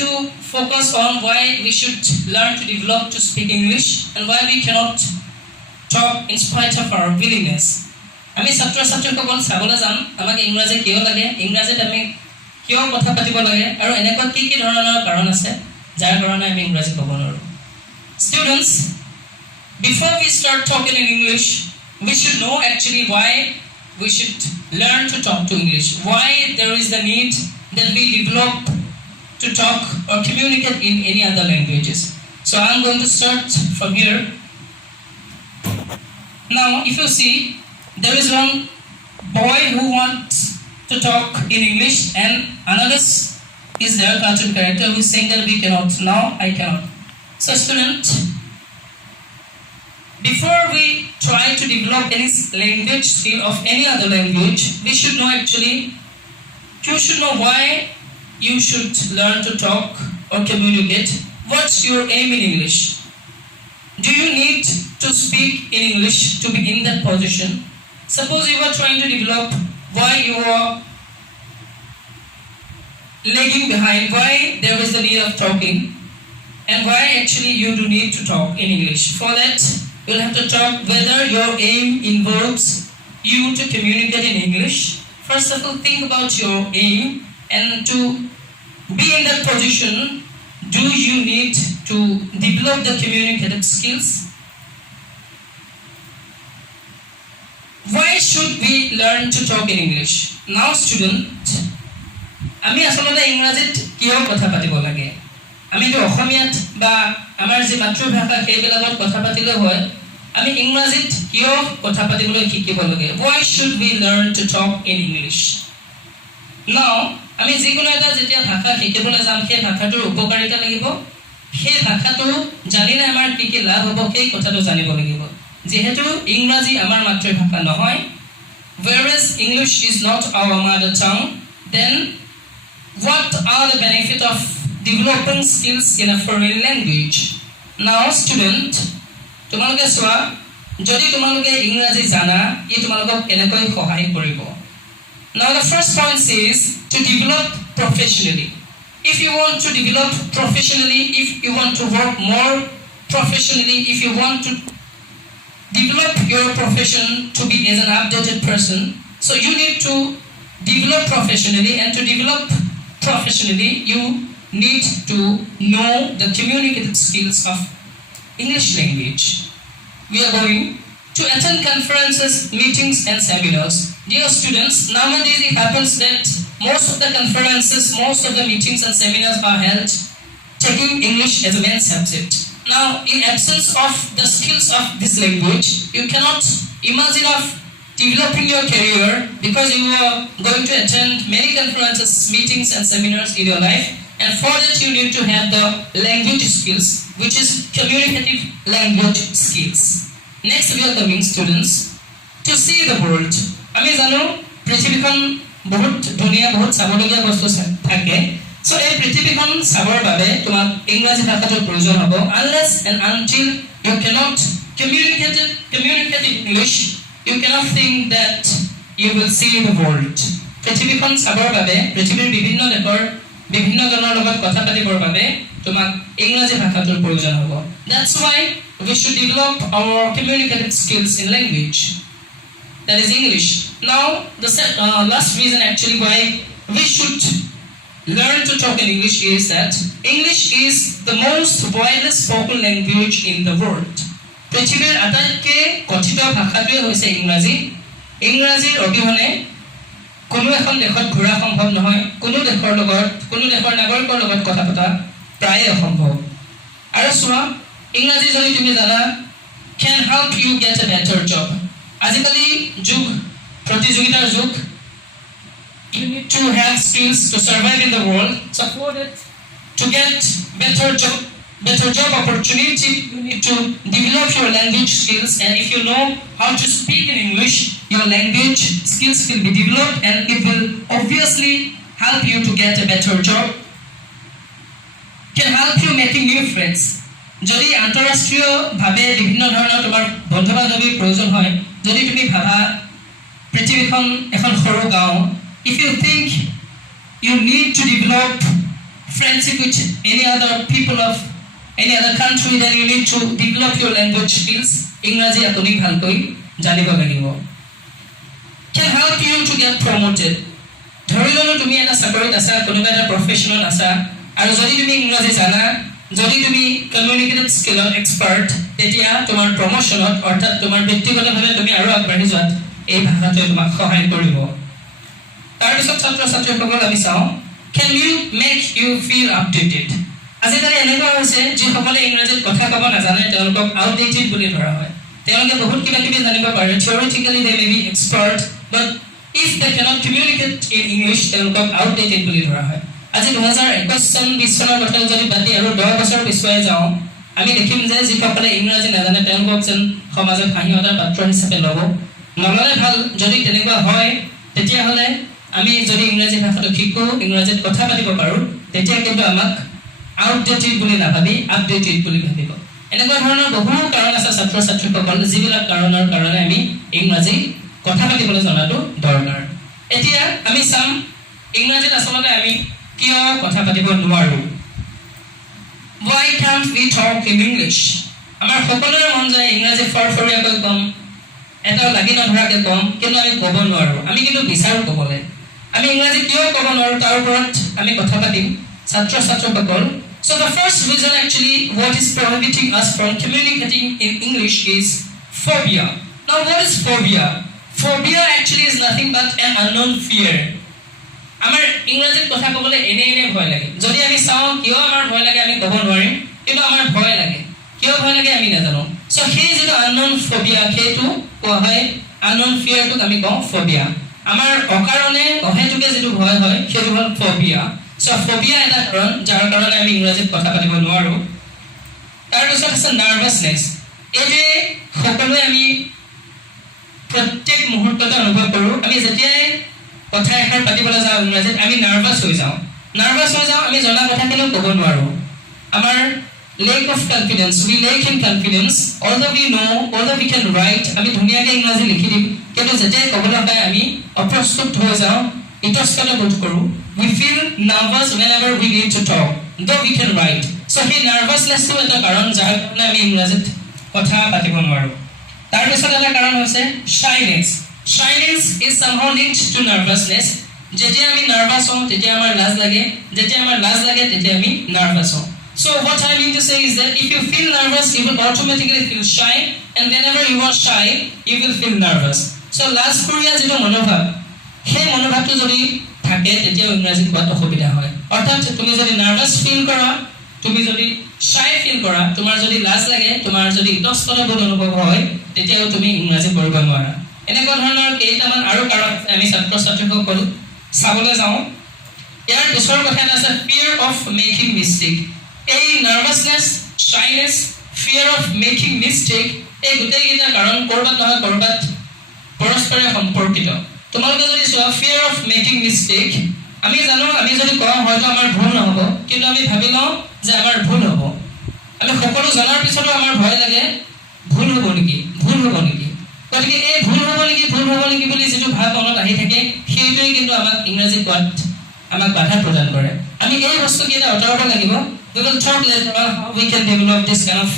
to focus on why we should learn to develop to speak English and why we cannot talk in spite of our willingness. আমি ছাত্ৰ ছাত্ৰীসকল চাবলৈ যাম আমাক ইংৰাজী কিয় লাগে, ইংৰাজীত আমি কিয় কথা পাতিব লাগে আৰু এনেকুৱা কি কি ধৰণৰ কাৰণ আছে যাৰ কাৰণে আমি ইংৰাজী ক'ব নোৱাৰোঁ. Students, before we start talking in English, we should know actually why we should learn to talk to English, why there is the need that we develop to talk or communicate in any other languages. So I'm going to start from here. Now, if you see, there is one boy who wants to talk in English and another is their cartoon character who is saying that we cannot. Now I cannot. So student, before we try to develop any language skill of any other language, we should know actually, you should know why you should learn to talk or communicate. What's your aim in English? Do you need to speak in English to be in that position? Suppose you are trying to develop why you are lagging behind, why there is the need of talking, and why actually you do need to talk in English. For that, you'll have to talk whether your aim involves you to communicate in English. First of all, think about your aim, and to be in that position, do you need to develop the communicative skills? Why should we learn to talk in English? Now student, আমি আসলে ইংৰাজীত কিয় কথা পাতিব লাগে? আমি তো অসমীয়াত বা আমাৰ যে মাতৃভাষা সেইবিলাকত কথা পাতিলে হয়, আমি ইংৰাজীত কিয় কথা পাতিবলৈ শিকিব লাগে? Why should we learn to talk in English? Now, আমি যিকোনো এটা যেতিয়া ভাষা শিকিবলৈ যাম সেই ভাষাটোৰ উপকাৰিতা লাগিব, সেই ভাষাটো জানিলে আমাৰ কি কি লাভ হ'ব সেই কথাটো জানিব লাগিব. যেহেতু ইংৰাজী আমাৰ মাতৃভাষা নহয়, whereas English is not our mother tongue, then what are the benefit of developing skills in a foreign language? Now student, তোমালোকে চোৱা, যদি তোমালোকে ইংৰাজী জানা, ই তোমালোকক এনেকৈ সহায় কৰিব. Now the first point is to develop professionally. If you want to develop professionally, if you want to work more professionally, if you want to develop your profession to be as an updated person, so you need to develop professionally, and to develop professionally you need to know the communicative skills of English language. We are going to attend conferences, meetings and seminars. Dear students, nowadays it happens that most of the conferences, most of the meetings and seminars are held taking English as a main subject. Now, in absence of the skills of this language, you cannot imagine of developing your career, because you are going to attend many conferences, meetings and seminars in your life, and for that you need to have the language skills, which is communicative language skills. Next we are coming, students, to see the world. আমি জানো পৃথিৱীখন বহুত ধুনীয়া, বহুত চাবলগীয়া বস্তু থাকে. So এই পৃথিৱীখন চাবৰ বাবে তোমাক ইংৰাজী ভাষাটোৰ প্ৰয়োজন হ'ব. Unless and until you cannot communicate in English, you cannot think that you will see the world. পৃথিৱীখন চাবৰ বাবে, পৃথিৱীৰ বিভিন্ন দেশৰ বিভিন্ন জনৰ লগত কথা পাতিবৰ বাবে তোমাক ইংৰাজী ভাষাটোৰ প্ৰয়োজন হ'ব. That's why we should develop our communicative skills in language, that is English. Now the last reason actually why we should learn to talk in English is that English is the most widely spoken language in the world. পৃথিৱীৰ আটাইতকৈ কথিত ভাষাটোৱে হৈছে ইংৰাজী. ইংৰাজীৰ অবিহনে কোনো এখন দেশত ঘূৰা সম্ভৱ নহয়, কোনো দেশৰ নাগৰিকৰ লগত কথা পতা প্ৰায় অসম্ভৱ. আৰু চোৱা, ইংৰাজী যদি তুমি জানা, can help you get a better job. আজিকালি যুগ প্ৰতিযোগিতাৰ যুগ. You need to have skills to survive in the world. Support it. To get better job opportunity, you need to develop your language skills, and if you know how to speak in English, your language skills will be developed, and it will obviously help you to get a better job. Can help you making new friends. যদি আন্তঃৰাষ্ট্ৰীয়ভাৱে বিভিন্ন ধৰণৰ তোমাৰ বন্ধু বান্ধৱীৰ প্ৰয়োজন হয়, যদি তুমি ভাবা পৃথিৱীখন এখন সৰু গাঁও, if you think you need to develop friendship with any other people of any other country, then you need to develop your language skills. English apuni bhalkoi janibo lagibo. Can help you to get promoted. ধৰি ললো তুমি এটা চাকৰিত আছা, কোনোবা এটা প্ৰফেশনত আছা, আৰু যদি তুমি ইংৰাজী জানা, যদি তুমি কমিউনিকেটিভ স্কিলৰ এক্সপাৰ্ট, তেতিয়া তোমাৰ প্ৰমোশনত অৰ্থাৎ তোমাৰ ব্যক্তিগতভাৱে তুমি আৰু আগবাঢ়ি যোৱাত এই ভাষাটোৱে তোমাক সহায় কৰিব। তাৰপিছত ছাত্ৰ ছাত্ৰীসকল আমি চাওঁ, can you make you feel updated? আজিকালি এনেকুৱা হৈছে যিসকলে ইংৰাজীত কথা ক'ব নাজানে তেওঁলোকক আউটডেটেড বুলি ধৰা হয়। তেওঁলোকে বহুত কিবা কিবি জানিব পাৰে, theoretically they may be expert, but if they cannot communicate in English, তেওঁলোকক outdated বুলি ধৰা হয়। আজি 2021 চন 20 চনৰ কথা যদি পাতি আৰু 10 বছৰ পিছুৱাই যাওঁ, আমি দেখিম যে যিসকলে ইংৰাজী নাজানে তেওঁলোকক যেন সমাজত হাঁহিওতাৰ পাত্ৰ হিচাপে ল'ব। নল'লে ভাল, যদি তেনেকুৱা হয় তেতিয়াহ'লে আমি যদি ইংৰাজী ভাষাটো শিকোঁ, ইংৰাজীত কথা পাতিব পাৰোঁ, তেতিয়া কিন্তু আমাক আউটডেটেড বুলি নাভাবি আপডেটেড বুলি ভাবিব। এনেকুৱা ধৰণৰ বহু কাৰণ আছে ছাত্ৰ ছাত্ৰীসকল, যিবিলাক কাৰণৰ কাৰণে আমি ইংৰাজী কথা পাতিবলৈ জনাটো দৰকাৰ। এতিয়া আমি চাম ইংৰাজীত আচলতে আমি কিয় কথা পাতিব নোৱাৰো। Why can't we talk in English? আমাৰ সকলোৰে মন যায় ইংৰাজী ফৰফৰীয়াকৈ কম, এটা লাগি নধৰাকৈ কম, কিন্তু আমি ক'ব নোৱাৰো। আমি কিন্তু বিচাৰো ক'বলৈ। আমি ইংৰাজী কিয় ক'ব নোৱাৰো তাৰ ওপৰত আমি কথা পাতিম ছাত্ৰ ছাত্ৰীসকল। So the first reason actually what is prohibiting us from communicating in English is phobia. Now what is phobia? Phobia actually is nothing but an unknown fear. আমাৰ ইংৰাজীত কথা ক'বলৈ এনে ভয় লাগে। যদি আমি চাওঁ কিয় আমাৰ ভয় লাগে আমি ক'ব নোৱাৰিম, কিন্তু আমাৰ ভয় লাগে। কিয় ভয় লাগে আমি নাজানো। সো সেই যিটো unknown phobia সেইটো কোৱা হয়, unknown fearটোক আমি কওঁ phobia। আমাৰ অকাৰণে অহেতুকে যিটো ভয় হয় সেইটো হ'ল phobia। সো phobia এটা কাৰণ যাৰ কাৰণে আমি ইংৰাজীত কথা পাতিব নোৱাৰো। তাৰপিছত আছে নাৰ্ভাছনেছ। এই যে সকলোৱে আমি প্ৰত্যেক মুহূৰ্ততে অনুভৱ কৰোঁ, আমি যেতিয়াই কথা এষাৰ পাতিবলৈ যাওঁ ইংৰাজীত আমি নাৰ্ভাছ হৈ যাওঁ, আমি জনা কথাখিনিও ক'ব নোৱাৰোঁ। আমাৰ lack of confidence, we lack in confidence, although we know, although we can write, আমি ধুনীয়াকৈ ইংৰাজী লিখি দিম, কিন্তু যেতিয়াই ক'বলৈ পাই আমি অপ্ৰস্তুত হৈ যাওঁ, ইতস্তত বোধ কৰোঁ। We feel nervous whenever we need to talk, though we can write. So সেই নাৰ্ভাছনেছটো এটা কাৰণ যাৰ কাৰণে আমি ইংৰাজীত কথা পাতিব নোৱাৰোঁ। তাৰপিছত এটা কাৰণ হৈছে shyness. Shyness is somehow linked to nervousness. যেতিয়া আমি নাৰ্ভাছ হওঁ তেতিয়া আমাৰ লাজ লাগে, যেতিয়া আমাৰ লাজ লাগে তেতিয়া আমি নাৰ্ভাছ হওঁ। So what I mean to say is that if you feel nervous, you will automatically feel shy, and whenever you are shy, you will feel nervous. So লাজ কৰিয়া যিটো মনোভাৱ, সেই মনোভাৱটো যদি থাকে তেতিয়া ইংৰাজী কোৱাত অসুবিধা হয়। অৰ্থাৎ তুমি যদি নাৰ্ভাছ ফিল কৰা, তুমি যদি shy ফিল কৰা, তোমাৰ যদি লাজ লাগে, তোমাৰ যদি ইতস্তত বোধ অনুভৱ হয়, তেতিয়াও তুমি ইংৰাজী কৰিব নোৱাৰা। এনেকুৱা ধৰণৰ কেইটামান আৰু কাৰণ আমি ছাত্ৰ ছাত্ৰীসকল চাবলৈ যাওঁ। ইয়াৰ পিছৰ কথা এটা আছে fear of making mistake. এই nervousness, শ্বাইনেছ, fear of making mistake, এই গোটেইকেইটা কাৰণ ক'ৰবাত নহয় ক'ৰবাত পৰস্পৰে সম্পৰ্কিত। তোমালোকে যদি চোৱা fear of making mistake, আমি জানো আমি যদি কওঁ হয়তো আমাৰ ভুল নহ'ব, কিন্তু আমি ভাবি লওঁ যে আমাৰ ভুল হ'ব। আমি সকলো জনাৰ পিছতো আমাৰ ভয় লাগে ভুল হ'ব নেকি। গতিকে এই ভুল হ'ব নেকি বুলি যিটো ভাৱ মনত আহি থাকে, সেইটোৱে কিন্তু আমাক ইংৰাজী কোৱাত আমাক বাধা প্ৰদান কৰে। আমি এই বস্তুকেইটা আঁতৰাব লাগিব। We will talk later on how we can develop this kind of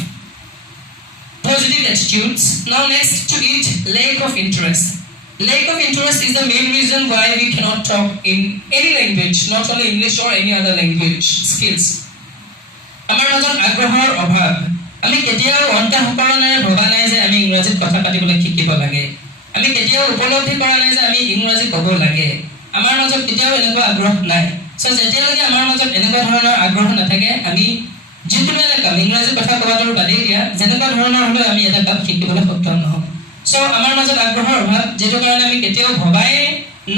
positive attitudes. Now next to it, lack of interest. Lack of interest is the main reason why we cannot talk in any language, not only English or any other language skills. আমাৰ মাজত আগ্ৰহৰ অভাৱ। আমি কেতিয়াও অন্তঃকৰণেৰে ভবা নাই যে আমি ইংৰাজীত কথা পাতিবলৈ শিকিব লাগে। আমি কেতিয়াও উপলব্ধি কৰা নাই যে আমি ইংৰাজী ক'ব লাগে। আমাৰ মাজত কেতিয়াও এনেকুৱা আগ্ৰহ নাই। সো যেতিয়ালৈকে আমাৰ মাজত এনেকুৱা ধৰণৰ আগ্ৰহ নাথাকে, আমি যিকোনো এটা কাম ইংৰাজী কথা কোৱাটোৰ বাদেই দিয়া যেনেকুৱা ধৰণৰ হ'লেও আমি এটা কাম শিকিবলৈ সক্ষম নহওঁ। সো আমাৰ মাজত আগ্ৰহৰ অভাৱ, যিটো কাৰণে আমি কেতিয়াও ভবাই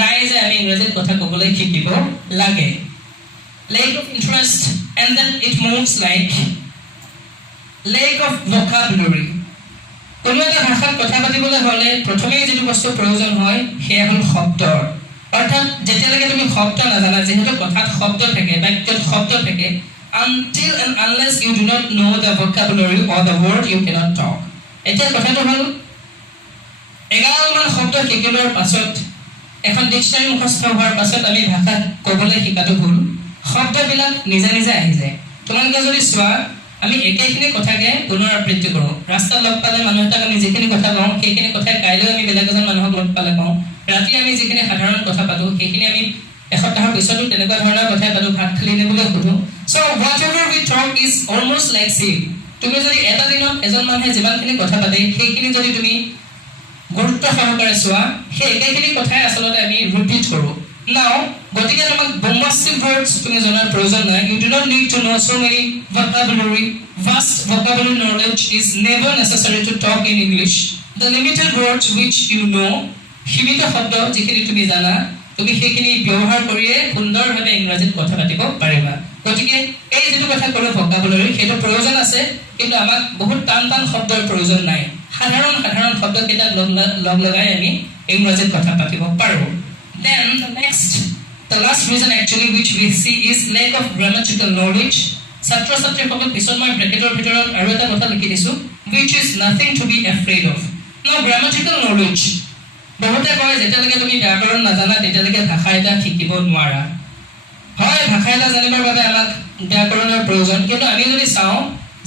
নাই যে আমি ইংৰাজীত কথা ক'বলৈ শিকিব লাগে। Lack of interest, and then it moves like lack of vocabulary. কোনো এটা ভাষাত কথা পাতিবলৈ হ'লে প্ৰথমেই যিটো বস্তুৰ প্ৰয়োজন হয় সেয়া হ'ল শব্দৰ। অৰ্থাৎ যেতিয়ালৈকে তুমি শব্দ নাজানা, যিহেতু কথাত শব্দ থাকে, বাক্যত শব্দ থাকে, until and unless you do not know the vocabulary or the word, you cannot talk. এতিয়া কথাটো হ'ল 11মান শব্দ শিকিলোৱাৰ পাছত, এখন ডিকশ্যনাৰী মুখস্থ হোৱাৰ পাছত আমি ভাষা ক'বলৈ শিকাটো ভুল। শব্দবিলাক নিজে নিজে আহি যায় তোমালোকে যদি চোৱা আমি একেখিনি কথাকে পুনৰাবৃত্তি কৰোঁ ৰাস্তাত লগ পালে মানুহ এটাক আমি যিখিনি কথা কওঁ সেইখিনি কথাই কাইলৈ আমি বেলেগ এজন মানুহক লগ পালে কওঁ ৰাতি আমি যিখিনি সাধাৰণ কথা পাতোঁ সেইখিনি আমি এসপ্তাহৰ পিছতো তেনেকুৱা ধৰণৰ কথাই পাতোঁ ভাত খালি নে বুলি সোধোঁ চ' whatever we talk is almost like same তুমি যদি এটা দিনত এজন মানুহে যিমানখিনি কথা পাতে সেইখিনি যদি তুমি গুৰুত্ব সহকাৰে চোৱা সেই একেখিনি কথাই আচলতে আমি ৰিপিট কৰোঁ নাও গতিকে তোমাক bombastic words তুমি জনাৰ প্ৰয়োজন নাই you do not need to know so many vocabulary vast vocabulary knowledge is never necessary to talk in English the limited words which you know সীমিত শব্দ যিখিনি তুমি জানা তুমি সেইখিনি ব্যৱহাৰ কৰিয়ে সুন্দৰভাৱে ইংৰাজীত কথা পাতিব পাৰিবা গতিকে এই যেটো কথা ক'লো vocabulary সেইটো প্ৰয়োজন আছে কিন্তু আমাক বহুত টান টান শব্দৰ প্ৰয়োজন নাই সাধাৰণ সাধাৰণ শব্দ কেইটা লগ লগাই আমি ইংৰাজীত কথা পাতিব পাৰো then the last reason actually which we see is lack of grammatical knowledge ছাত্ৰ ছাত্ৰীসকল পিছত মই ব্ৰেকেটৰ ভিতৰত আৰু এটা কথা লিখি দিছো which is nothing to be afraid of now grammatical knowledge বহুতে কয় যেতিয়ালৈকে তুমি ব্যাকৰণ নাজানা তেতিয়ালৈকে ভাষা এটা শিকিব নোৱাৰা হয় ভাষা এটা জানিবৰ বাবে আমাক ব্যাকৰণৰ প্ৰয়োজন কিন্তু আমি যদি চাওঁ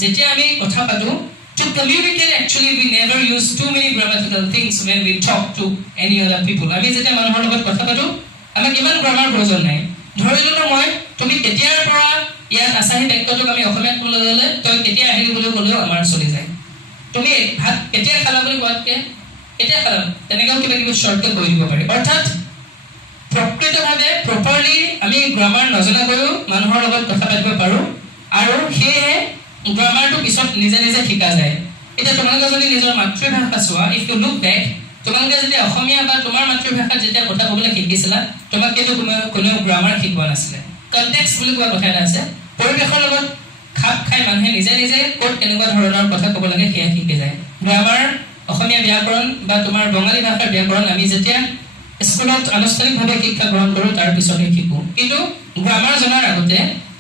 যেতিয়া আমি কথা পাতো to communicate actually we never use too many grammatical things when we talk to any other people আমি যেতিয়া মানুহৰ লগত কথা পাতো আমাক ইমান গ্ৰামাৰ প্ৰয়োজন নাই ধৰি ললো মই তুমি কেতিয়াৰ পৰা ইয়াত আছাহী বাক্যটোক আমি অসমীয়াত ক'বলৈ গ'লে তই কেতিয়া আহিলি বুলি ক'লেও আমাৰ চলি যায় তুমি ভাত কেতিয়া খালা বুলি কোৱাতকে কেতিয়া খালা তেনেকৈ কিবা কিবি শৰ্টকে কৈ দিব পাৰি অৰ্থাৎ প্ৰকৃতভাৱে প্ৰপাৰলি আমি গ্ৰামাৰ নজনাকৈও মানুহৰ লগত কথা পাতিব পাৰোঁ আৰু সেয়ে গ্ৰামাৰটো পিছত নিজে নিজে শিকা যায় এটা তোমালোকে যদি নিজৰ মাতৃভাষা চোৱা ইফ ইউ লুক বেক তোমালোকে যদি অসমীয়া বা তোমাৰ মাতৃভাষাত যেতিয়া কথা ক'বলৈ শিকিছিলা তোমাক কিন্তু কোনেও গ্ৰামাৰ শিকোৱা নাছিলে কনটেক্সট বুলি কোৱা কথা এটা আছে পৰিৱেশৰ লগত খাপ খাই মানুহে নিজে নিজে ক'ত কেনেকুৱা ধৰণৰ কথা ক'ব লাগে সেয়া শিকি যায় গ্ৰামাৰ অসমীয়া ব্যাকৰণ বা তোমাৰ বঙালী ভাষাৰ ব্যাকৰণ আমি যেতিয়া স্কুলত আনুষ্ঠানিকভাৱে শিক্ষা গ্ৰহণ কৰোঁ তাৰ পিছতহে শিকোঁ কিন্তু গ্ৰামাৰ জনাৰ আগতে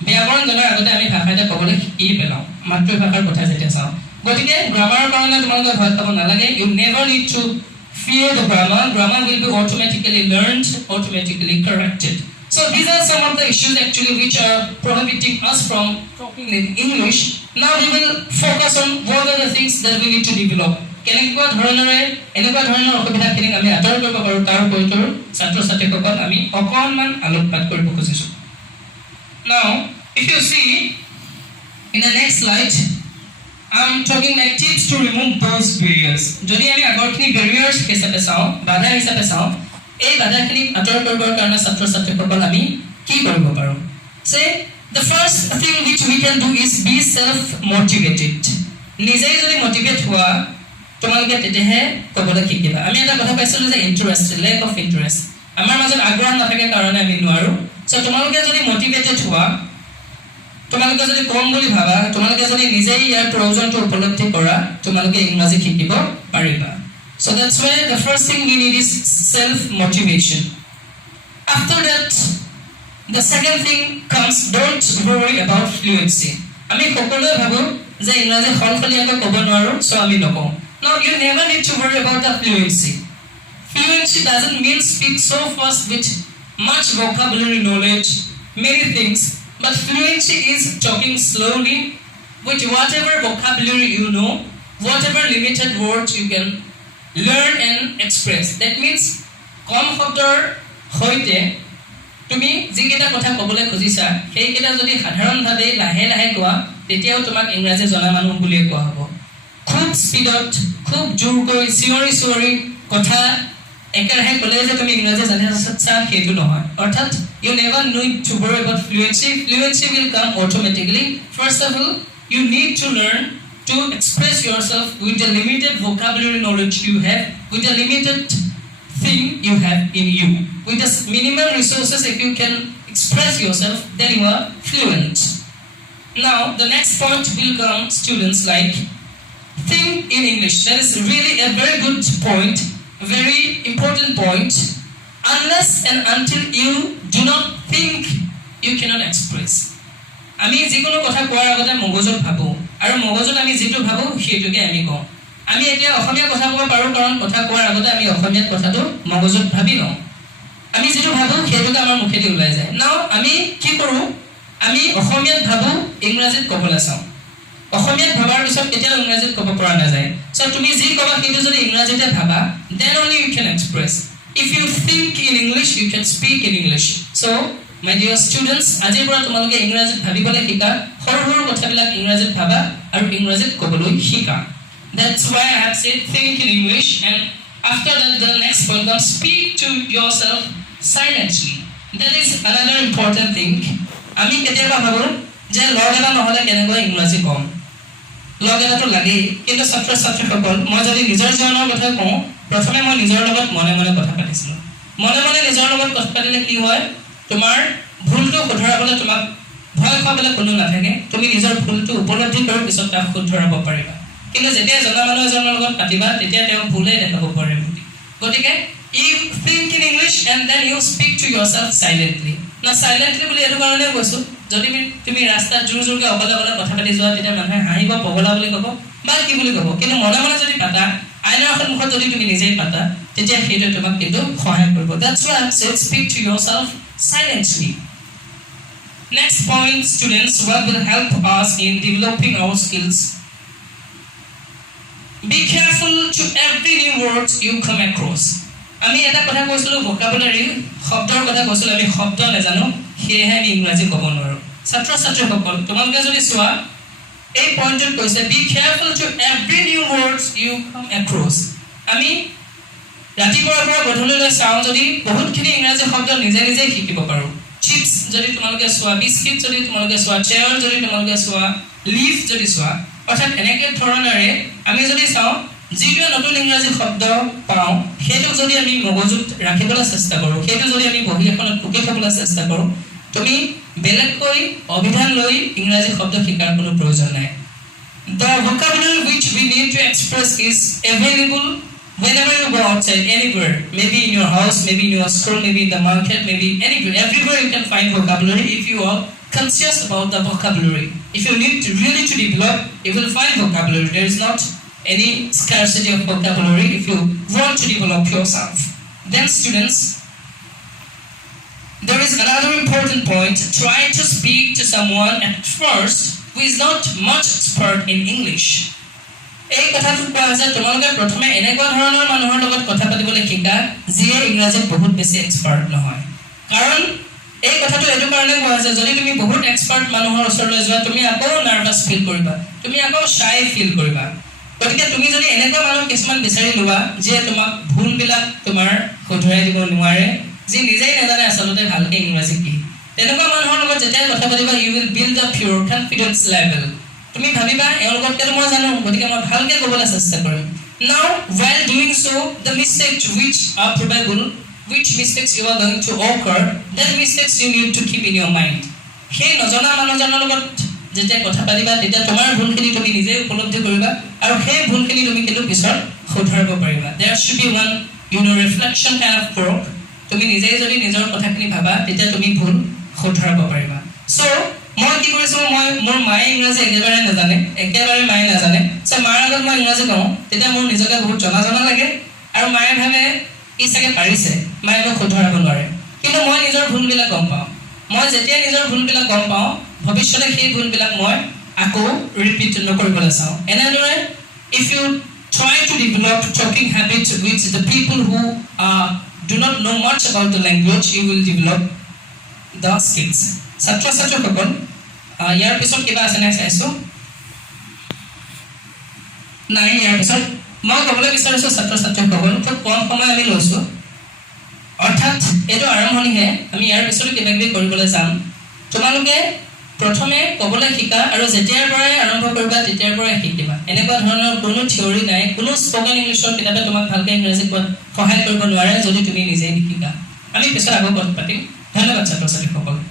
ব্যাকৰণ জনাৰ আগতে আমি ভাষা এটা ক'বলৈ শিকি পেলাওঁ মাতৃভাষাৰ কথা যেতিয়া চাওঁ গতিকে গ্ৰামাৰৰ কাৰণে তোমালোকে ভয় খাব নালাগে you never need to fear the grammar will be automatically learned automatically corrected so these are some of the issues actually which are prohibiting us from talking in English now we will focus on what are the things that we need to develop কেনেকুৱা ধৰণৰ অসুবিধাখিনি আমি আঁতৰ কৰিব পাৰোঁ তাৰ ওপৰত ছাত্ৰ ছাত্ৰীসকল আমি অকণমান আলোকপাত কৰিব খুজিছোঁ now if you see in the next slide I'm talking like tips to remove those barriers যদি আমি আগৰখিনি barriers হিচাপে চাওঁ বাধা হিচাপে চাওঁ এই বাধাখিনি আঁতৰ কৰিবৰ কাৰণে ছাত্ৰ ছাত্ৰীসকল আমি কি কৰিব পাৰোঁ say the first thing which we can do is be self motivated নিজেই যদি মোটিভেট হোৱা তোমালোকে তেতিয়াহে ক'বলৈ শিকিবা আমি এটা কথা পাইছিলোঁ যে ইণ্টাৰেষ্ট লেক অফ ইণ্টাৰেষ্ট আমাৰ মাজত আগ্ৰহ নাথাকে কাৰণে আমি নোৱাৰোঁ চ' তোমালোকে যদি মোটিভেটেড হোৱা তোমালোকে যদি কম বুলি ভাবা তোমালোকে যদি নিজেই ইয়াৰ প্ৰয়োজনটো উপলব্ধি কৰা তোমালোকে ইংৰাজী শিকিব পাৰিবা so that's why the first thing we need is self motivation after that the second thing comes don't worry about fluency আমি সকলোৱে ভাবো যে ইংৰাজী খলখলীয়াকৈ ক'ব নোৱাৰো so আমি নকওঁ now you never need to worry about the fluency doesn't mean speak so fast with much vocabulary knowledge many things but fluency is talking slowly with whatever vocabulary you know whatever limited words you can learn and express that means কম শব্দৰ হৈতে তুমি যিকেইটা কথা ক'বলৈ খুজিছা সেইকেইটা যদি সাধাৰণভাৱে লাহে লাহে কোৱা তেতিয়াও তোমাক ইংৰাজী জনা মানুহ বুলি কোৱা হ'ব খুব স্পীডত খুব জোৰকৈ চিঞৰি কথা একেৰাহে ক'লে যে তুমি ইংৰাজী জানিছা সেইটো নহয় অৰ্থাৎ you never need to worry about fluency will come automatically first of all you need to learn to express yourself with the limited vocabulary knowledge you have with the limited thing you have in you with the minimal resources if you can express yourself then you are fluent now the next point will come students like think in English that is really a very good point a very important point unless and until you do not think you cannot express আমি যিকোনো কথা কোৱাৰ আগতে মগজত ভাবো আৰু মগজত আমি যেটো ভাবো সেইটোকে আমি কওঁ আমি এতিয়া অসমীয়া কথা ক'ব পাৰো কাৰণ কথা কোৱাৰ আগতে আমি অসমীয়া কথাটো মগজত ভাবি লওঁ আমি যেটো ভাবো সেইটোকে আমাৰ মুখেদি ওলাই যায় নাও আমি কি কৰো আমি অসমীয়াত ভাবো ইংৰাজীত ক'বলৈ চাওঁ অসমীয়াত ভাবাৰ পিছত কেতিয়াও ইংৰাজীত ক'ব পৰা নাযায় সো তুমি যি ক'বা কিন্তু যদি ইংৰাজীতে ভাবা then only you can express if you think in English you can speak in English so my dear students আজিৰ পৰা তোমালোকে ইংৰাজীত ভাবিবলৈ শিকা সৰু সৰু কথাবিলাক ইংৰাজীত ভাবা আৰু ইংৰাজীত ক'বলৈ শিকা that's why I have said think in English and after that the next point comes speak to yourself silently that is another important thing আমি কেতিয়াবা ভাবো যে লগ এটা নহলে কেনেকৈ ইংৰাজী কম লগ এটাটো লাগে কিন্তু ছাত্ৰ ছাত্ৰীসকল মই যদি নিজৰ জীৱনৰ কথা কওঁ প্ৰথমে মই নিজৰ লগত মনে মনে কথা পাতিছিলো মনে মনে নিজৰ লগত কথা পাতিলে কি হয় তোমাৰ ভুলটো শুধৰাবলৈ তোমাক ভয় খাবলৈ কোনো নাথাকে তুমি নিজৰ ভুলটো উপলব্ধি কৰাৰ পিছত তাক শুধৰাব পাৰিবা কিন্তু যেতিয়া জনা মানুহ এজনৰ লগত পাতিবা তেতিয়া তেওঁ ভুলে দেখাব পাৰে গতিকে you think in English and then you speak to yourself silently না silently বুলি এটো কাৰণে কৈছো যদি তুমি ৰাস্তাত জোৰ জোৰকৈ অকলে অকলে কথা পাতি যোৱা তেতিয়া মানুহে হাঁহিব পগলা বুলি ক'ব বা কি বুলি ক'ব কিন্তু মনে মনে যদি পাতা আইনাৰ সন্মুখত যদি তুমি নিজেই পাতা তেতিয়া সেইটো তোমাক কিন্তু সহায় কৰিব that's why I said speak to yourself silently next point students what will help us in developing our skills be careful to every new words you come across আমি এটা কথা কৈছিলো ভোকাবুলাৰী শব্দৰ কথা কৈছিলো আমি শব্দ নাজানো সেয়েহে আমি ইংৰাজী ক'ব নোৱাৰো ছাত্ৰ ছাত্ৰীসকল তোমালোকে যদি চোৱা এই পইণ্টত কৈছে be careful to every new words you come across আমি ৰাতিপুৱাৰ পৰা গধূলিলৈ চাওঁ যদি বহুতখিনি ইংৰাজী শব্দ নিজে নিজে শিকিব পাৰোঁ চিপছ যদি তোমালোকে চোৱা বিস্কিট যদি তোমালোকে চোৱা চেয়াৰ যদি তোমালোকে চোৱা লিফ যদি চোৱা অৰ্থাৎ এনেকৈ ধৰণেৰে আমি যদি চাওঁ যিটো নতুন ইংৰাজী শব্দ পাওঁ সেইটো যদি আমি মগজুত ৰাখিবলৈ চেষ্টা কৰোঁ সেইটো যদি আমি বহি এখনত টুকি থবলৈ চেষ্টা কৰোঁ তুমি বেলেগকৈ অভিধান লৈ ইংৰাজী শব্দ শিকাৰ কোনো প্ৰয়োজন নাই the vocabulary which we need to express is available whenever you go outside anywhere maybe in your house maybe in your school maybe in the market maybe anywhere everywhere you can find vocabulary if you are conscious about the vocabulary if you need to really to develop you will find vocabulary there is not any scarcity of vocabulary if you want to develop yourself then students there is another important point try to speak to someone at first who is not much expert in English এই কথাটো কোৱা হৈছে তোমালোকে প্ৰথমে এনেকুৱা ধৰণৰ মানুহৰ লগত কথা পাতিবলৈ শিকা যিয়ে ইংৰাজীত বহুত বেছি এক্সপাৰ্ট নহয় কাৰণ এই কথাটো এটো কাৰণে কোৱা হৈছে যদি তুমি বহুত এক্সপাৰ্ট মানুহৰ ওচৰলৈ যোৱা তুমি আকৌ নাৰ্ভাছ ফিল কৰিবা তুমি আকৌ শাই ফিল কৰিবা গতিকে তুমি যদি এনেকুৱা মানুহ কিছুমান বিচাৰি লোৱা যে তোমাক ভুলবিলাক তোমাৰ শুধৰাই দিব নোৱাৰে যে নিজেই নাজানে আচলতে ভালকৈ ইংৰাজী কি তেনেকুৱা মানুহৰ লগত যেতিয়া কথা পাতিবা you will build up your confidence level তুমি ভাবিবা এওঁলোকতকৈ মই জানো গতিকে মই ভালকৈ ক'বলৈ চেষ্টা কৰিম নাও while doing so the mistakes which are probable which mistakes you are going to occur that mistakes you need to keep in your mind সেই নজনা মানুহজনৰ লগত যেতিয়া কথা পাতিবা তেতিয়া তোমাৰ ভুলখিনি তুমি নিজে উপলব্ধি কৰিবা আৰু সেই ভুলখিনি তুমি কিন্তু পিছত শুধৰাব পাৰিবা there should be one reflection kind of work তুমি নিজে যদি নিজৰ কথাখিনি ভাবা তেতিয়া তুমি ভুল শুধৰাব পাৰিবা সো মই কি কৰিছো মই মোৰ মায়ে ইংৰাজী একেবাৰে মায়ে নাজানে সো মাৰ আগত মই ইংৰাজী কওঁ তেতিয়া মোৰ নিজকে বহুত জনা লাগে আৰু মায়ে ভাবে ই চাগে পাৰিছে মায়ে মোক শুধৰাব নোৱাৰে কিন্তু মই নিজৰ ভুলবিলাক গম পাওঁ মই যেতিয়া নিজৰ ভুলবিলাক গম পাওঁ ভৱিষ্যতে সেই ভুলবিলাক মই আকৌ ৰিপিট নকৰিবলৈ চাওঁ এনেদৰে if you try to develop talking habits with the people who do not know much about the language you will develop the skills ছাত্ৰ ছাত্ৰীসকল ইয়াৰ পিছত কিবা আছে নাই চাইছো নাই ইয়াৰ পিছত মই ক'বলৈ বিচাৰিছো ছাত্ৰ ছাত্ৰীসকল খুব কম সময় আমি লৈছোঁ অৰ্থাৎ এইটো আৰম্ভণিহে আমি ইয়াৰ পিছত কিবা কিবি কৰিবলৈ যাম তোমালোকে প্ৰথমে ক'বলৈ শিকা আৰু যেতিয়াৰ পৰাই আৰম্ভ কৰিবা তেতিয়াৰ পৰাই শিকিবা এনেকুৱা ধৰণৰ কোনো থিয়ৰি নাই কোনো স্পকেন ইংলিছৰ কিতাপে তোমাক ভালকৈ ইংৰাজী কোৱাত সহায় কৰিব নোৱাৰে যদি তুমি নিজেই শিকা আমি পিছত আকৌ কথা পাতিম ধন্যবাদ ছাত্ৰ ছাত্ৰীসকল